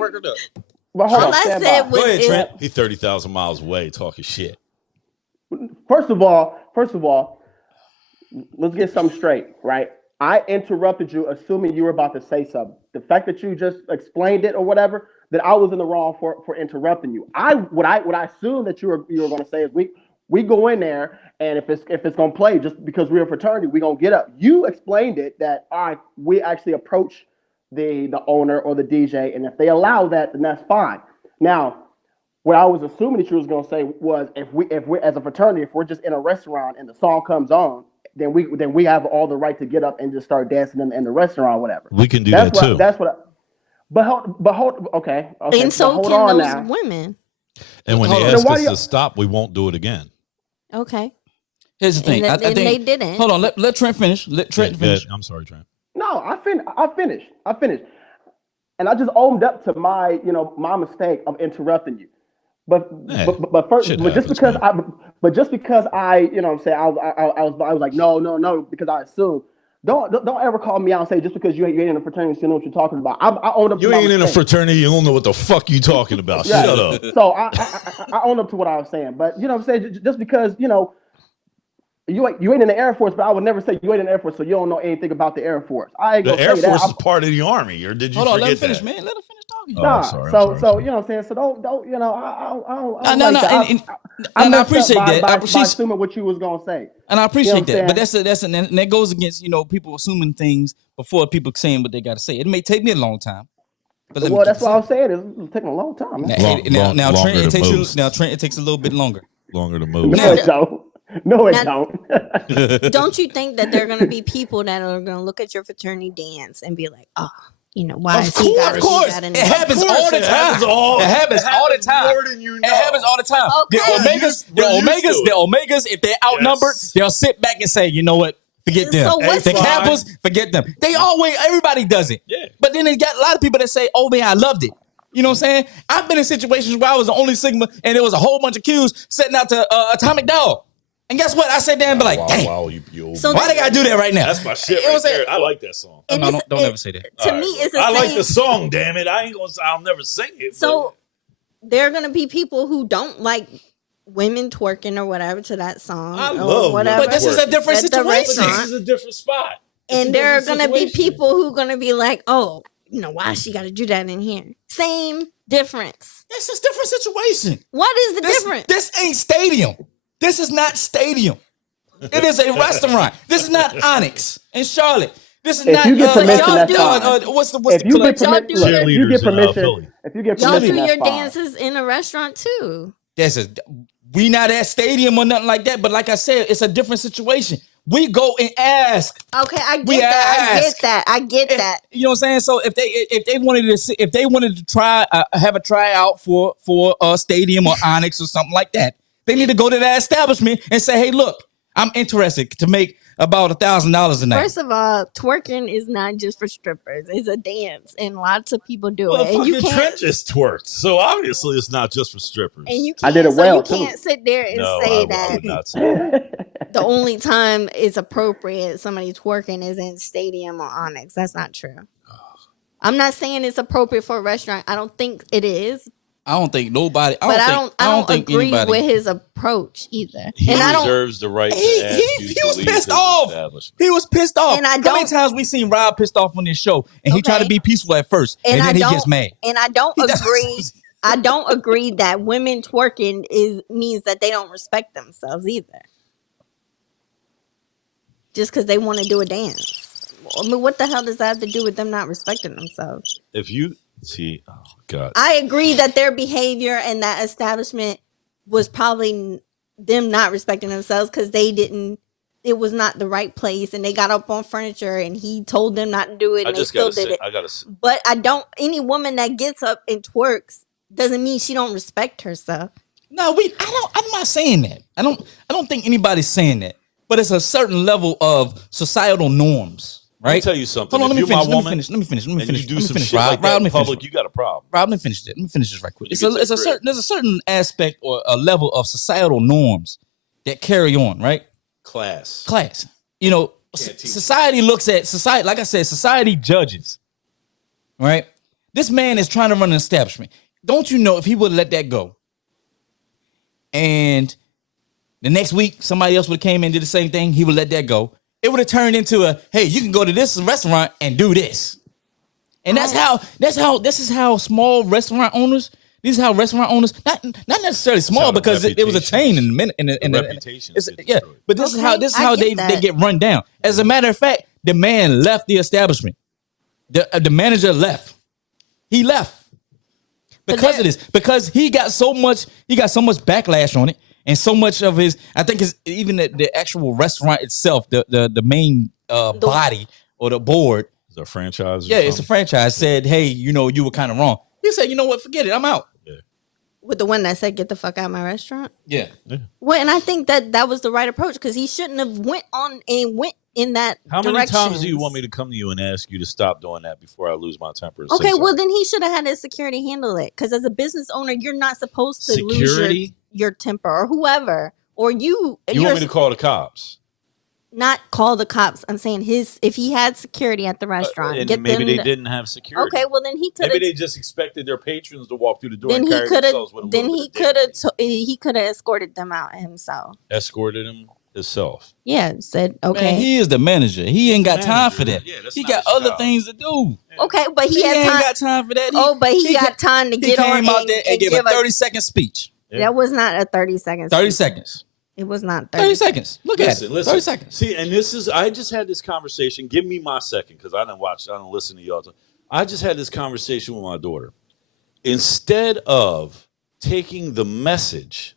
But hold on, I said was go ahead, Trent. He's 30,000 miles away talking shit. First of all, let's get something straight, right? I interrupted you, assuming you were about to say something. The fact that you just explained it or whatever, that I was in the wrong for interrupting you. What I assume that you were going to say is we go in there and if it's going to play just because we're a fraternity, we're going to get up. You explained it that all right, we actually approach the owner or the DJ, and if they allow that, then that's fine. Now, what I was assuming that you was going to say was if we as a fraternity, if we're just in a restaurant and the song comes on, then we have all the right to get up and just start dancing in the restaurant or whatever. We can do that too. That's what. But hold. Okay. And so hold can on those now. women. And when they ask us to stop, we won't do it again. Okay. Here's the thing. And I think they didn't. Hold on. Let Trent finish. Let Trent finish. I'm sorry, Trent. No, I finished. And I just owned up to my mistake of interrupting you. But just because I you know what I'm saying I was like no because I assumed don't ever call me out and say just because you ain't in a fraternity you know what you're talking about. I own up. You ain't in a fraternity. You don't know what the fuck you talking about. Yeah. Shut up. So I own up to what I was saying. But you know what I'm saying just because you ain't in the Air Force, but I would never say you ain't in the Air Force, so you don't know anything about the Air Force. I ain't gonna the Air say Force that. is part of the Army, or did you hold on? Let him forget finish, that? man. Let him finish talking. Nah, sorry. So you know what I'm saying. So don't I don't like that. I appreciate that. By assuming what you was gonna say, and I appreciate that. But and that goes against people assuming things before people saying what they got to say. It may take me a long time. Well, that's what I was saying. It's taking a long time. Now Trent, it takes a little bit longer. Longer to move. No, it don't. Don't you think that there are going to be people that are going to look at your fraternity dance and be like, oh, why is he got Of course. It happens all the time. It happens all the time. More than you know. It happens all the time. Okay. The Omegas, if they're outnumbered, they'll sit back and say, you know what? Forget them. So what's the Kappas, forget them. Everybody does it. Yeah. But then they got a lot of people that say, oh man, I loved it. You know what I'm saying? I've been in situations where I was the only Sigma and there was a whole bunch of Qs setting out to Atomic Dog. And guess what? I sat there and be like, wow, dang, wow, you So why they gotta do that right now? That's my shit You know right what I'm saying? there. I like that song. And No, it's- don't ever say that. To All me, right, it's the I same. like the song, damn it. I'll never sing it. So there are gonna be people who don't like women twerking or whatever to that song. I or love whatever. But this is a different At the situation. this restaurant. is a different spot. It's And a there are different gonna be situation. people who gonna be like, oh, why she got to do that in here? Same difference. This is a different situation. What is the difference? This ain't stadium. This is not stadium. It is a restaurant. This is not Onyx in Charlotte. This is If not. you get permission, that's fine. What's the If you club? get permission, Y'all do if you get Cheerleaders in, permission, Philly. if you get Y'all permission, do that's your fine. dances in a restaurant too. We not at stadium or nothing like that. But like I said, it's a different situation. We go and ask. Okay, I We get that. I ask. get that. I get If- that. You know what I'm saying? So if they wanted to try have a tryout for a stadium or Onyx or something like that, they need to go to that establishment and say, "Hey, look, I'm interested to make about $1,000 a night." First of all, twerking is not just for strippers. It's a dance, and lots of people do Well, it. And you fucking can't. Trent just twerked. So obviously it's not just for strippers. And you I can't. did it so well, you too. can't sit there and no, say I that would not say that. the only time it's appropriate somebody twerking is in stadium or Onyx. That's not true. I'm not saying it's appropriate for a restaurant. I don't think it is, I don't think nobody. but I don't think agree anybody. with his approach either. He and I don't. reserves the right to He- ask he- you he to was leave pissed his off. establishment. He was pissed off. And I How many don't- times we seen Rob pissed off on this show, and he tried to Okay. be peaceful at first, and And then I he don't- gets mad. And I don't He does- agree. I don't agree that women twerking means that they don't respect themselves either. Just because they want to do a dance. I mean, what the hell does that have to do with them not respecting themselves? If you see, oh God, I agree that their behavior and that establishment was probably them not respecting themselves because they didn't. It was not the right place, and they got up on furniture, and he told them not to do it, I and they just still gotta did say, it. I gotta say, But I don't. Any woman that gets up and twerks doesn't mean she don't respect herself. No, I'm not saying that. I don't think anybody's saying that. But it's a certain level of societal norms, let me right? tell you something. Hold on, If let me you're finish. my Let me woman finish. Let me finish. Let me and finish. you do Let me some finish. shit Rob, like that let in me finish. public, you got a problem. Rob, let me finish that. Let me finish this right quick. When you get to the crib. There's a certain aspect or a level of societal norms that carry on, right? Class. You know, society looks at society. Like I said, society judges, right? This man is trying to run an establishment. Don't you know if he would let that go, and the next week somebody else would have came in and did the same thing, he would let that go. It would have turned into a, hey, you can go to this restaurant and do this. And this is how small restaurant owners, these is how restaurant owners, not necessarily small because it was a chain in the minute. In the reputation. yeah, but this is how they get run down. As a matter of fact, the man left the establishment. The manager left. He left because of this. Because he got so much backlash on it. And so much of his, I think it's even the actual restaurant itself, the main body or the board. Is it a franchise? Yeah, it's a franchise. Said, hey, you were kind of wrong. He said, you know what? Forget it. I'm out. Yeah. With the one that said, "Get the fuck out of my restaurant." Yeah. Well, and I think that was the right approach because he shouldn't have went in that. How many times directions. do you want me to come to you and ask you to stop doing that before I lose my temper? And Okay, say well sorry? then he should have had his security handle it because as a business owner, you're not supposed to Security? lose your temper or whoever or you. You want me to call the cops? Not call the cops. I'm saying if he had security at the restaurant, And get maybe them they didn't have security. Okay, well then he could Maybe they have. just expected their patrons to walk through the door Then and he carry could have. themselves with a Then little he bit of could have. dignity. He could have escorted them out himself. Escorted him himself. Yeah, said okay. Man, he is the manager. He ain't got time for that. Yeah, that's he not got his other job. things to do. Okay, but he ain't had time. got time for that. But he got time to He get on came out there and gave a 30-second speech. Yeah. That was not a 30 seconds. 30 seconds. It was not 30. 30 seconds. Look at it. 30 seconds. See, and I just had this conversation. Give me my second because I don't listen to y'all. I just had this conversation with my daughter. Instead of taking the message,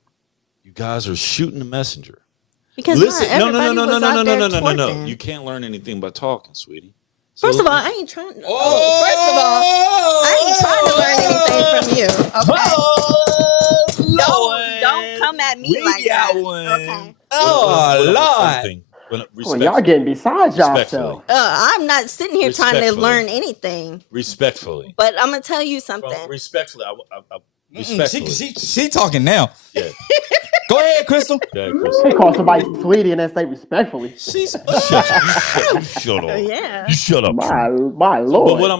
you guys are shooting the messenger. Because Listen, no. No. You can't learn anything by talking, sweetie. First of all, I ain't trying. First of all, I ain't trying to learn anything from you. Okay. Don't come at me like that. Okay. Well, y'all getting beside Respectfully. yourself. I'm not sitting here trying to Respectfully. learn anything. Respectfully. But I'm gonna tell you something. Respectfully. Respectfully. She talking now. Yeah. Go ahead, Crystal. Okay, Chris. He called somebody sweetie and then say respectfully. She's You shut up. Yeah. You shut up. My True. my So, lord. but what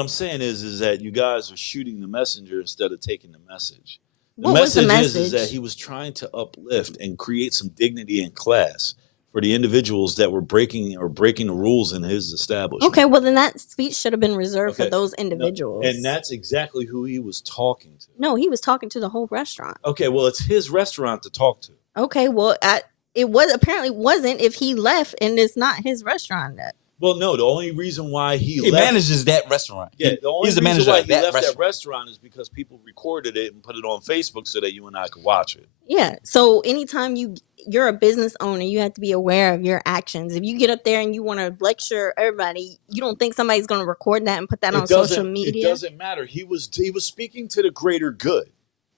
I'm saying is that you guys are shooting the messenger instead of taking the message. The What was the message is message? that he was trying to uplift and create some dignity and class for the individuals that were breaking the rules in his establishment. Okay, well then that speech should have been reserved for Okay. those No, individuals. and that's exactly who he was talking to. No, he was talking to the whole restaurant. Okay, well, it's his restaurant to talk to. Okay, well, it was apparently wasn't if he left and it's not his restaurant. Well, no, the only reason why he He left, manages that restaurant. yeah, the only He's the reason manager why of he that left restaurant. that restaurant is because people recorded it and put it on Facebook so that you and I could watch it. Yeah. So anytime you're a business owner, you have to be aware of your actions. If you get up there and you want to lecture everybody, you don't think somebody's going to record that and put that on social media? It doesn't matter. He was speaking to the greater good.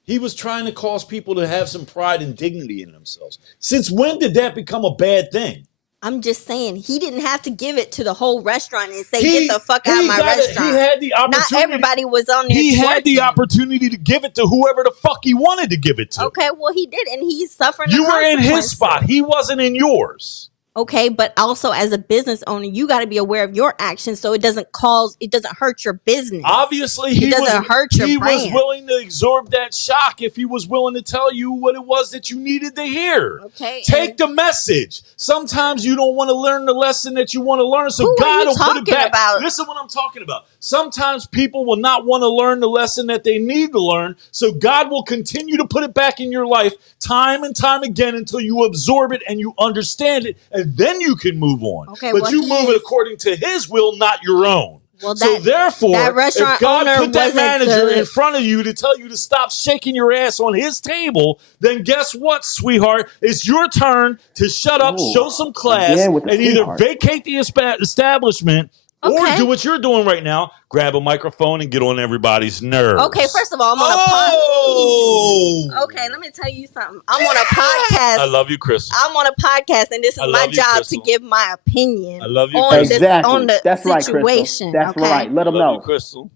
He was trying to cause people to have some pride and dignity in themselves. Since when did that become a bad thing? I'm just saying he didn't have to give it to the whole restaurant and say, "Get the fuck out of my restaurant." He had the opportunity. Not everybody was on there. He had the twerking. opportunity to give it to whoever the fuck he wanted to give it to. Okay, well he did, and he's suffering. You the were in his consequences. spot. He wasn't in yours. Okay, but also as a business owner, you got to be aware of your actions so it doesn't hurt your business. Obviously, It doesn't hurt your he brand. was willing to absorb that shock if he was willing to tell you what it was that you needed to hear. Okay, Take the message. Sometimes you don't want to learn the lesson that you want to learn, so Who are God you will put it talking back. about? Listen what I'm talking about. Sometimes people will not want to learn the lesson that they need to learn, so God will continue to put it back in your life time and time again until you absorb it and you understand it, and then you can move on. Okay, but well, you he move it is- according to his will, not your own. Well, So therefore, that restaurant if God owner put that wasn't manager the- in front of you to tell you to stop shaking your ass on his table, then guess what, sweetheart? It's your turn to shut up, Ooh, show some class, again with the and either sweetheart. vacate the establishment or Okay. do what you're doing right now, grab a microphone and get on everybody's nerves. Okay, first of all, I'm on a podcast. Okay, let me tell you something. I'm on a podcast. I love you, Crystal. I'm on a podcast, and this is I my love you, job Crystal. to give my opinion I love you, on Crystal. Exactly. on the That's right, situation. Crystal. That's okay? right. Let I them love you, know. Crystal.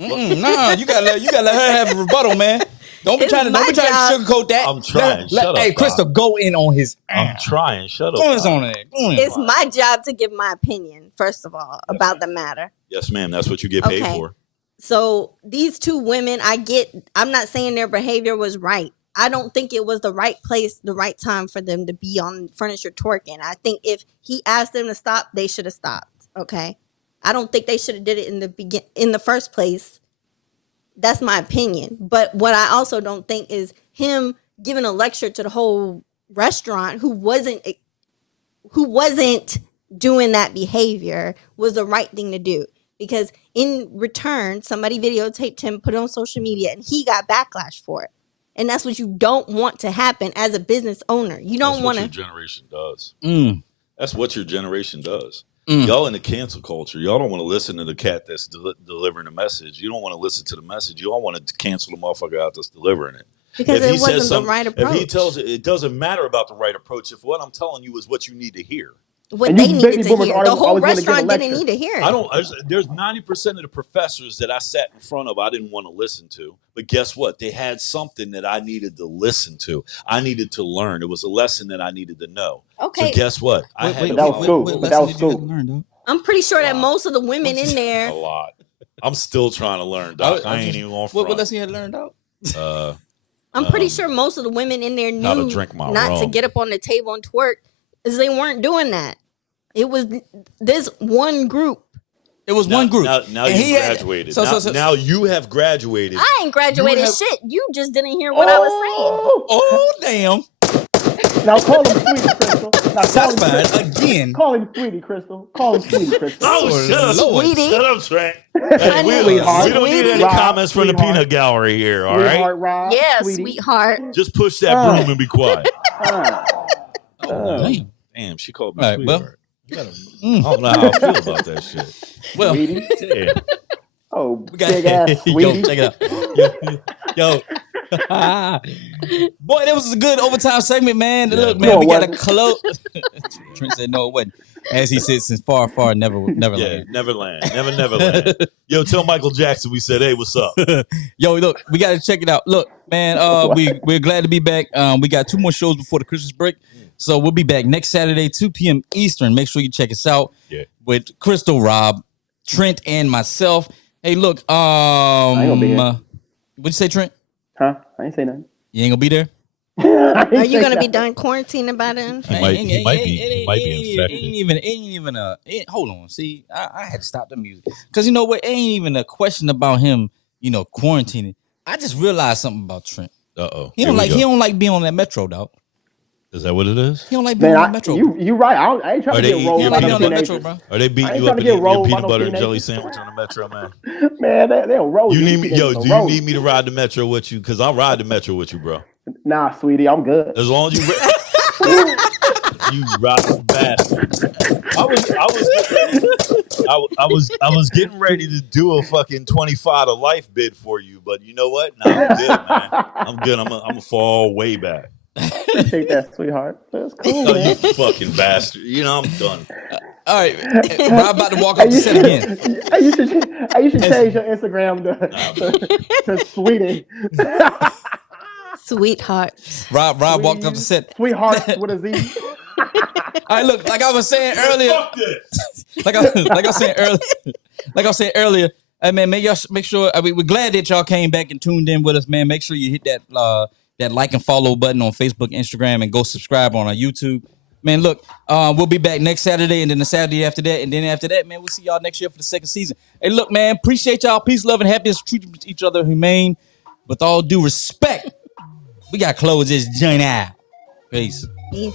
Nah, you gotta let her have a rebuttal, man. Don't be It's trying to my job. sugarcoat that. I'm trying. Shut up, Hey, Doc. Crystal, go in on his I'm ass. trying. Shut up. Go in Doc. on it. Go in. It's my job to give my opinion, first of all, about the matter. Yes, ma'am. That's what you get paid Okay. for. So these two women, I'm not saying their behavior was right. I don't think it was the right place, the right time for them to be on furniture twerking. I think if he asked them to stop, they should have stopped. Okay. I don't think they should have did it in the first place. That's my opinion. But what I also don't think is him giving a lecture to the whole restaurant who wasn't doing that behavior was the right thing to do. Because in return, somebody videotaped him, put it on social media, and he got backlash for it. And that's what you don't want to happen as a business owner. You don't want That's to. what your generation does. That's what your generation does. Y'all in the cancel culture. Y'all don't want to listen to the cat that's delivering the message. You don't want to listen to the message. You all want to cancel the motherfucker out that's delivering it. Because If it he says wasn't the something- right approach. If he tells it doesn't matter about the right approach. If what I'm telling you is what you need to hear. What And they you needed baby to boomers hear. always The whole wanna give a restaurant didn't lecture. need to hear it. I don't. There's 90% of the professors that I sat in front of I didn't want to listen to. But guess what? They had something that I needed to listen to. I needed to learn. It was a lesson that I needed to know. Okay. So guess what? I Wait, had wait, to that was wait, cool. what But that lesson was did you have cool. to learn, though? I'm pretty sure that Wow. most of the women in a there. lot. I'm still trying to learn, Doc. I ain't even on front. What lesson you had to learn, dog? I'm pretty sure most of the women in there How to knew drink my not to rum. get up on the table and twerk, because they weren't doing that. It was this one group. It was one group. Now And you he had- graduated. so- now you have graduated. I ain't graduated You have- shit. You just didn't hear what I was Oh, damn. Now call him sweetie, Crystal. Now call Shots him fired Crystal. again. Call him sweetie, Crystal. Call him sweetie, Crystal. Oh, shut up, Sweetie. Shut up, Trent. Honey, we don't need any Rob, comments from the sweetheart. peanut gallery here, all right? Sweetheart, Rob. saying. Yeah, sweetie. sweetheart. Just push that broom and be quiet. Damn. Damn, she called me All right, well. sweetheart. I don't know how I feel about that shit. Well, Sweetie. Damn. Oh, we got big ass yo, sweetie. check it out. Yo, Boy, that was a good overtime segment, man. Yeah, Look, man. man, No, we it got to wasn't. close. Trent said no, it wasn't. As he said, since far, far, never Yeah, land. Neverland. Neverland. Yo, tell Michael Jackson we said, hey, what's up? Yo, look, we got to check it out. Look, man, we're glad to be back. We got 2 more shows before the Christmas break. So we'll be back next Saturday, 2 p.m. Eastern. Make sure you check us out with Crystal, Rob, Trent, and myself. Hey, look, I ain't gonna be here. what'd you say, Trent? Huh? I ain't say nothing. You ain't gonna be there? Are you gonna be done quarantining by then? He might be infected. Hold on. See, I had to stop the music because you know what? It ain't even a question about him, quarantining. I just realized something about Trent. Uh-oh. He don't like being on that metro, dog. Is that what it is? He don't like being on that metro. You right. I ain't trying Are to they get eating rolled He your don't by like no being on that metro, teenagers. bro. Are they I beating ain't you trying up to and get eating your rolled by peanut no butter and jelly teenagers. sandwich on the metro, man? Man, they'll roll You you. need me, They'll do you roll need me to ride the metro with you? Because I'll ride the metro with you, bro. Nah, sweetie, I'm good. As long as you rotten bastard. I was getting ready to do a fucking 25 to life bid for you, but you know what? Nah, I'm good, man. I'm good. I'm gonna fall way back. Appreciate that, sweetheart. That's cool, Oh, you man. fucking bastard. I'm done. All right, Rob about to walk off the set again. You should change your Instagram to sweetie. Sweetheart. Rob walked off the set. Sweethearts with a Z. All right, look, like I was saying earlier, Fuck this. like I was saying earlier, hey man, make sure. I mean, we're glad that y'all came back and tuned in with us, man. Make sure you hit that like and follow button on Facebook, Instagram, and go subscribe on our YouTube. Man, look, we'll be back next Saturday, and then the Saturday after that, and then after that, man, we'll see y'all next year for the second season. Hey, look, man, appreciate y'all. Peace, love, and happiness. Treat each other humane, with all due respect. We got to close this joint out. Peace. Peace.